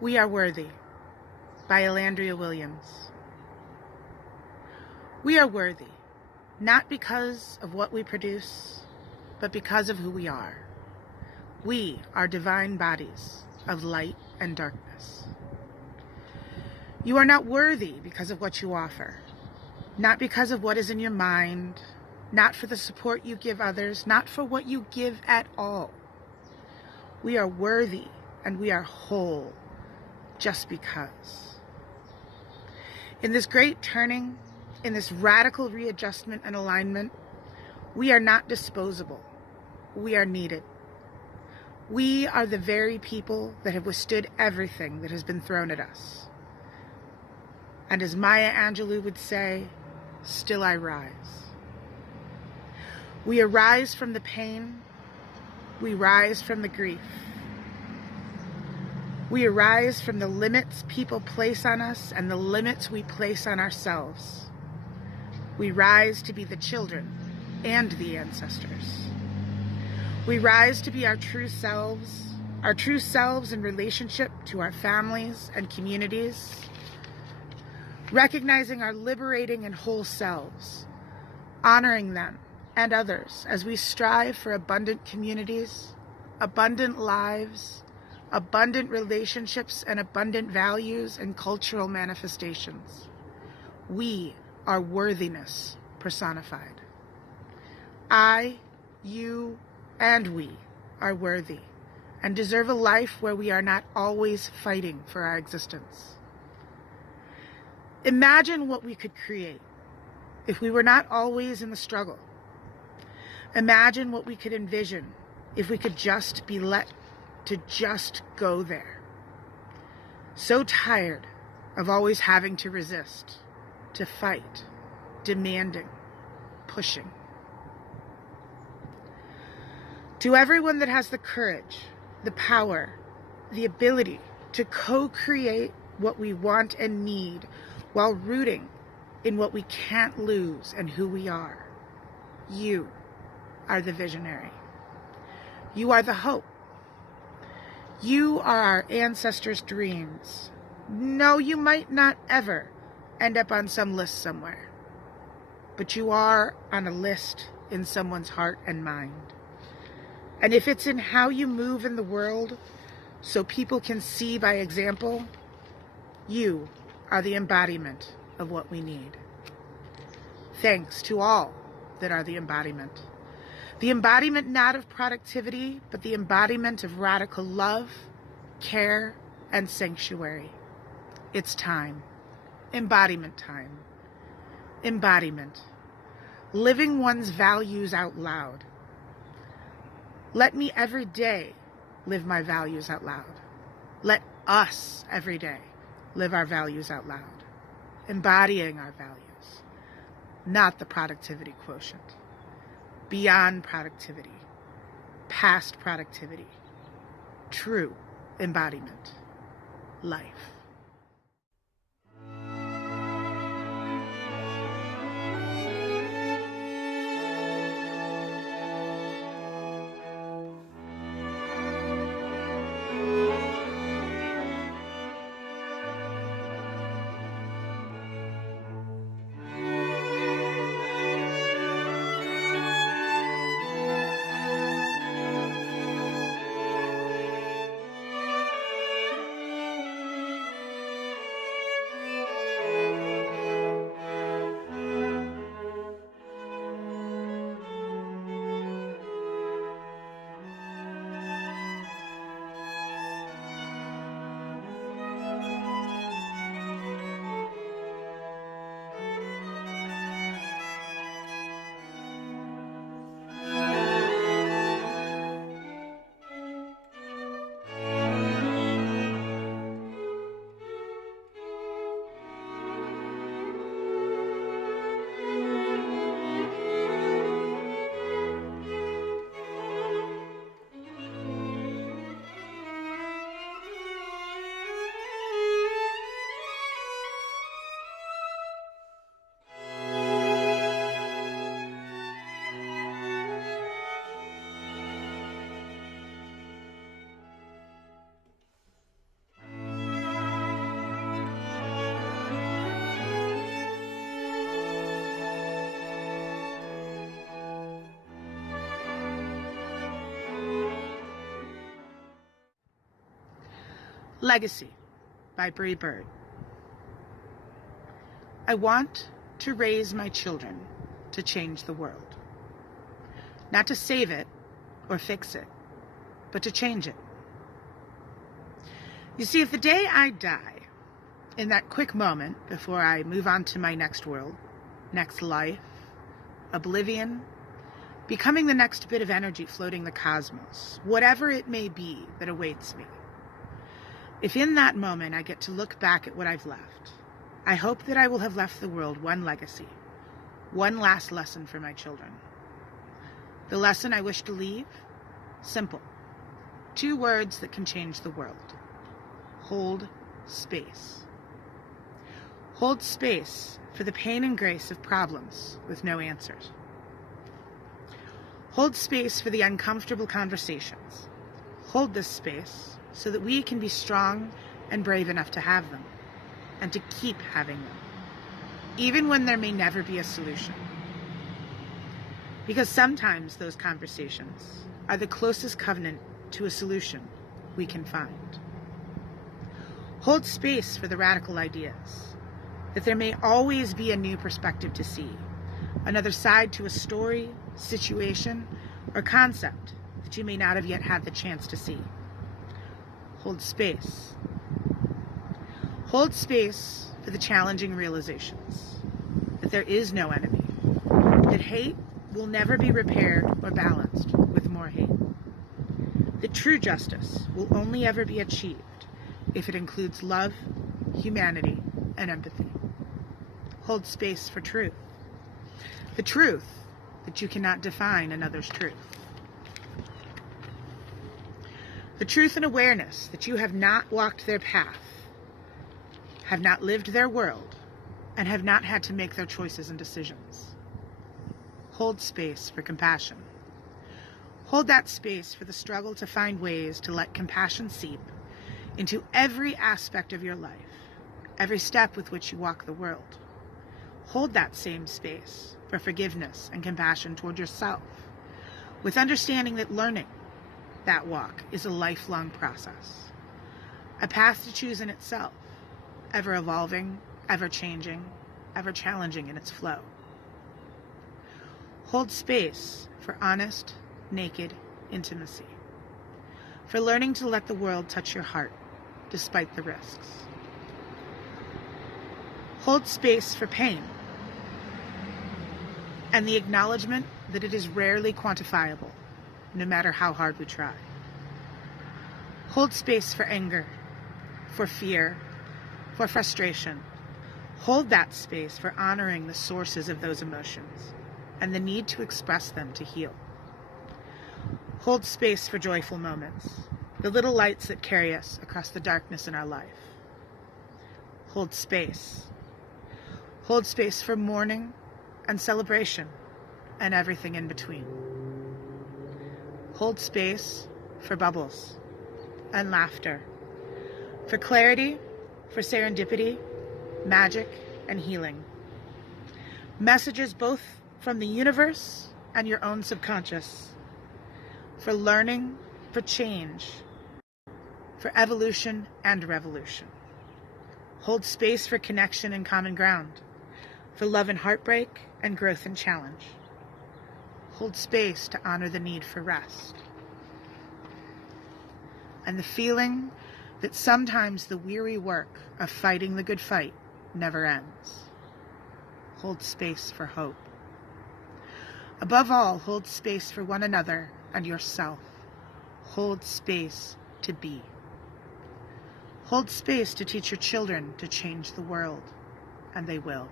We Are Worthy by Elandria Williams. We are worthy, not because of what we produce, but because of who we are. We are divine bodies of light and darkness. You are not worthy because of what you offer, not because of what is in your mind, not for the support you give others, not for what you give at all. We are worthy and we are whole just because. In this great turning, in this radical readjustment and alignment, we are not disposable. We are needed. We are the very people that have withstood everything that has been thrown at us. And as Maya Angelou would say, still I rise. We arise from the pain. We rise from the grief. We arise from the limits people place on us and the limits we place on ourselves. We rise to be the children and the ancestors. We rise to be our true selves in relationship to our families and communities, recognizing our liberating and whole selves, honoring them and others as we strive for abundant communities, abundant lives, abundant relationships, and abundant values and cultural manifestations. We are worthiness personified. I, you, and we are worthy and deserve a life where we are not always fighting for our existence. Imagine what we could create if we were not always in the struggle. Imagine what we could envision if we could just be let to just go there. So tired of always having to resist, to fight, demanding, pushing. To everyone that has the courage, the power, the ability to co-create what we want and need while rooting in what we can't lose and who we are, you are the visionary. You are the hope. You are our ancestors' dreams. No, you might not ever end up on some list somewhere, but you are on a list in someone's heart and mind. And if it's in how you move in the world so people can see by example, you are the embodiment of what we need. Thanks to all that are the embodiment. The embodiment not of productivity, but the embodiment of radical love, care, and sanctuary. It's time. Embodiment time. Embodiment. Living one's values out loud. Let me every day live my values out loud. Let us every day live our values out loud. Embodying our values, not the productivity quotient. Beyond productivity, past productivity, true embodiment, life. Legacy by Bree Byrd. I want to raise my children to change the world. Not to save it or fix it, but to change it. You see, if the day I die, in that quick moment before I move on to my next world, next life, oblivion, becoming the next bit of energy floating the cosmos, whatever it may be that awaits me, if in that moment I get to look back at what I've left, I hope that I will have left the world one legacy, one last lesson for my children. The lesson I wish to leave? Simple. 2 words that can change the world. Hold space. Hold space for the pain and grace of problems with no answers. Hold space for the uncomfortable conversations. Hold this space so that we can be strong and brave enough to have them, and to keep having them, even when there may never be a solution. Because sometimes those conversations are the closest covenant to a solution we can find. Hold space for the radical ideas, that there may always be a new perspective to see, another side to a story, situation, or concept that you may not have yet had the chance to see. Hold space. Hold space for the challenging realizations that there is no enemy, that hate will never be repaired or balanced with more hate, that true justice will only ever be achieved if it includes love, humanity, and empathy. Hold space for truth, the truth that you cannot define another's truth. The truth and awareness that you have not walked their path, have not lived their world, and have not had to make their choices and decisions. Hold space for compassion. Hold that space for the struggle to find ways to let compassion seep into every aspect of your life, every step with which you walk the world. Hold that same space for forgiveness and compassion toward yourself, with understanding that learning that walk is a lifelong process, a path to choose in itself, ever evolving, ever changing, ever challenging in its flow. Hold space for honest, naked intimacy, for learning to let the world touch your heart despite the risks. Hold space for pain and the acknowledgement that it is rarely quantifiable, no matter how hard we try. Hold space for anger, for fear, for frustration. Hold that space for honoring the sources of those emotions and the need to express them to heal. Hold space for joyful moments, the little lights that carry us across the darkness in our life. Hold space. Hold space for mourning and celebration and everything in between. Hold space for bubbles and laughter, for clarity, for serendipity, magic, and healing. Messages both from the universe and your own subconscious, for learning, for change, for evolution and revolution. Hold space for connection and common ground, for love and heartbreak and growth and challenge. Hold space to honor the need for rest, and the feeling that sometimes the weary work of fighting the good fight never ends. Hold space for hope. Above all, hold space for one another and yourself. Hold space to be. Hold space to teach your children to change the world, and they will.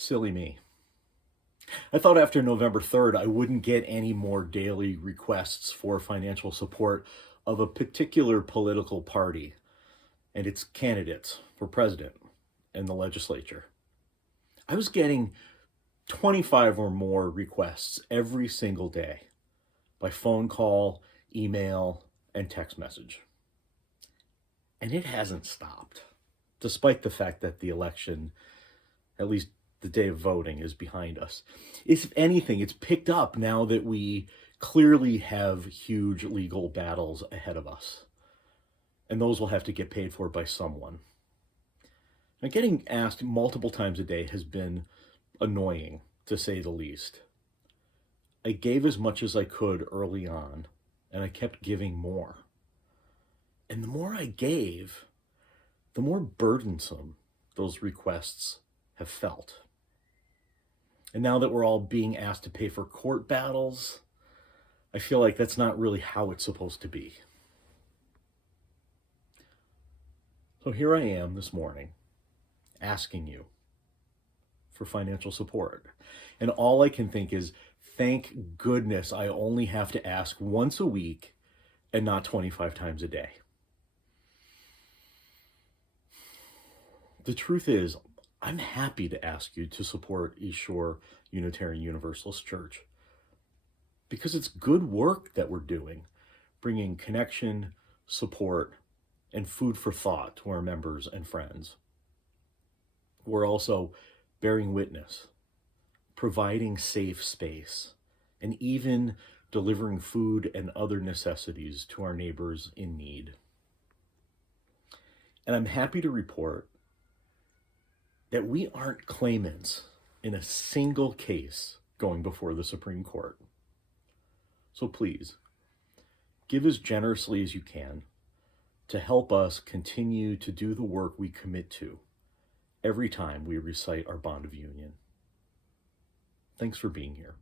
Silly me. I thought after November 3rd, I wouldn't get any more daily requests for financial support of a particular political party and its candidates for president and the legislature. I was getting 25 or more requests every single day by phone call, email, and text message. And it hasn't stopped, despite the fact that the election, at least the day of voting, is behind us. If anything, it's picked up now that we clearly have huge legal battles ahead of us. And those will have to get paid for by someone. Now, getting asked multiple times a day has been annoying, to say the least. I gave as much as I could early on, and I kept giving more. And the more I gave, the more burdensome those requests have felt. And now that we're all being asked to pay for court battles, I feel like that's not really how it's supposed to be. So here I am this morning, asking you for financial support. And all I can think is, thank goodness I only have to ask once a week and not 25 times a day. The truth is, I'm happy to ask you to support East Shore Unitarian Universalist Church because it's good work that we're doing, bringing connection, support, and food for thought to our members and friends. We're also bearing witness, providing safe space, and even delivering food and other necessities to our neighbors in need. And I'm happy to report that we aren't claimants in a single case going before the Supreme Court. So please, give as generously as you can to help us continue to do the work we commit to every time we recite our bond of union. Thanks for being here.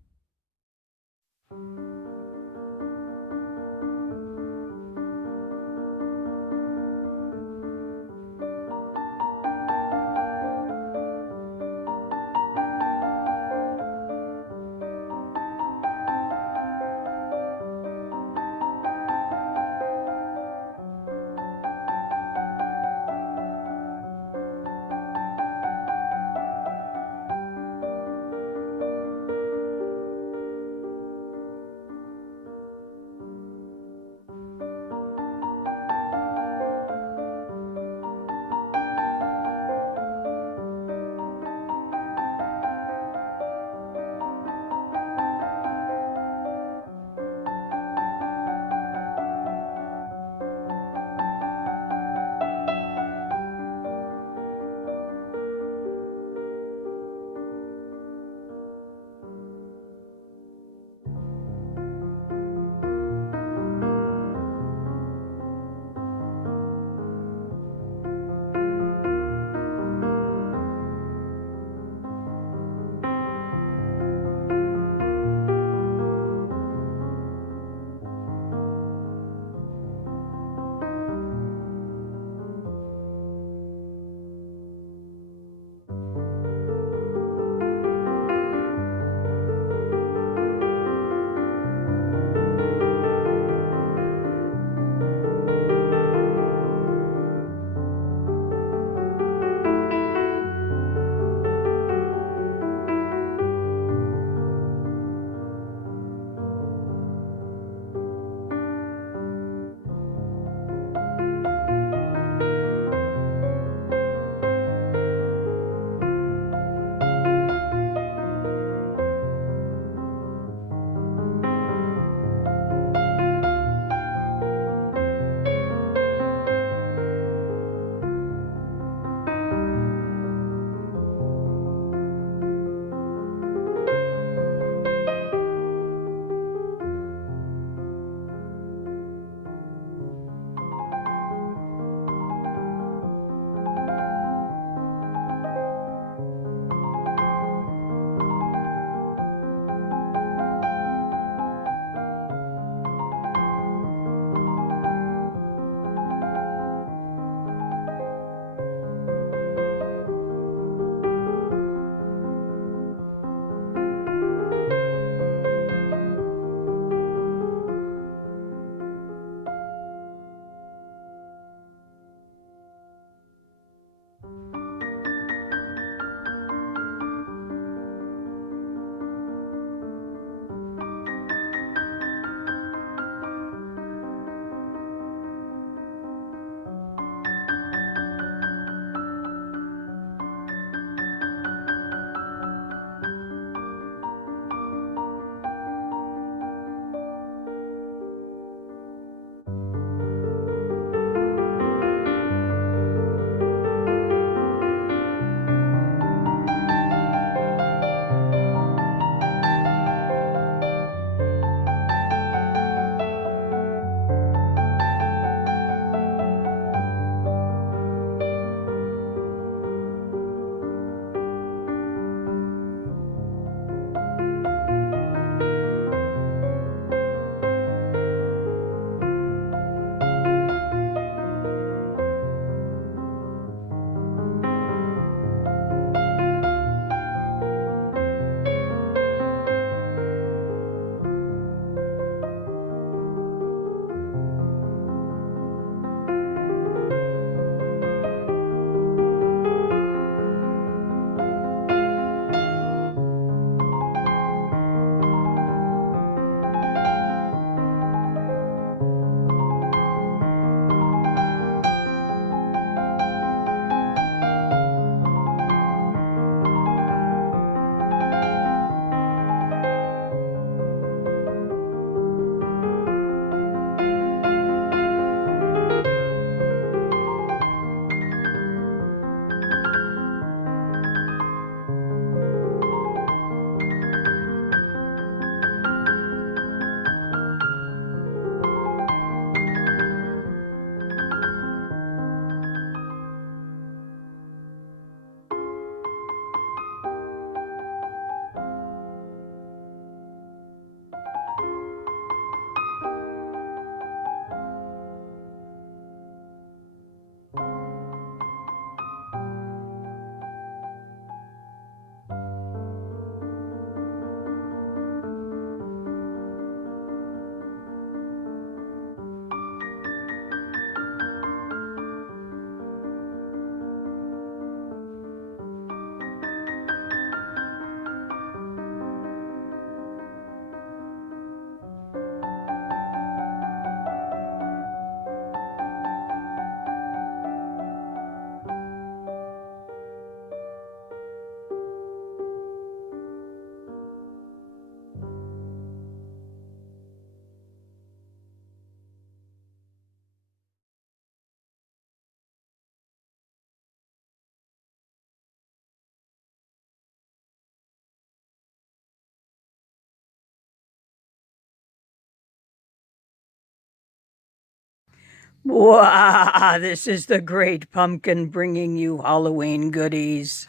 Wow, this is the Great Pumpkin bringing you Halloween goodies.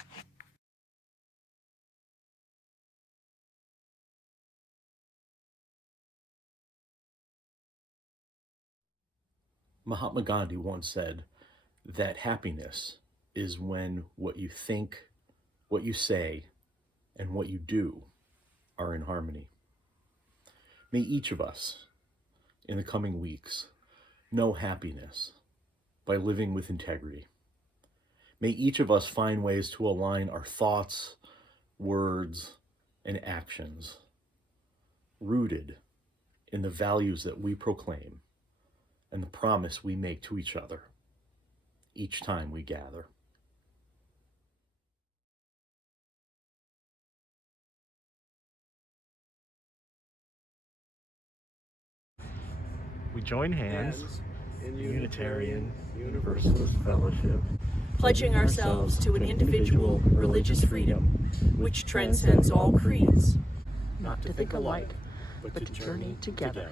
Mahatma Gandhi once said that happiness is when what you think, what you say, and what you do are in harmony. May each of us, in the coming weeks, know happiness by living with integrity. May each of us find ways to align our thoughts, words, and actions rooted in the values that we proclaim and the promise we make to each other each time we gather. We join hands in Unitarian Universalist fellowship, pledging ourselves to an individual religious freedom which transcends all creeds, not to think alike, but to journey together.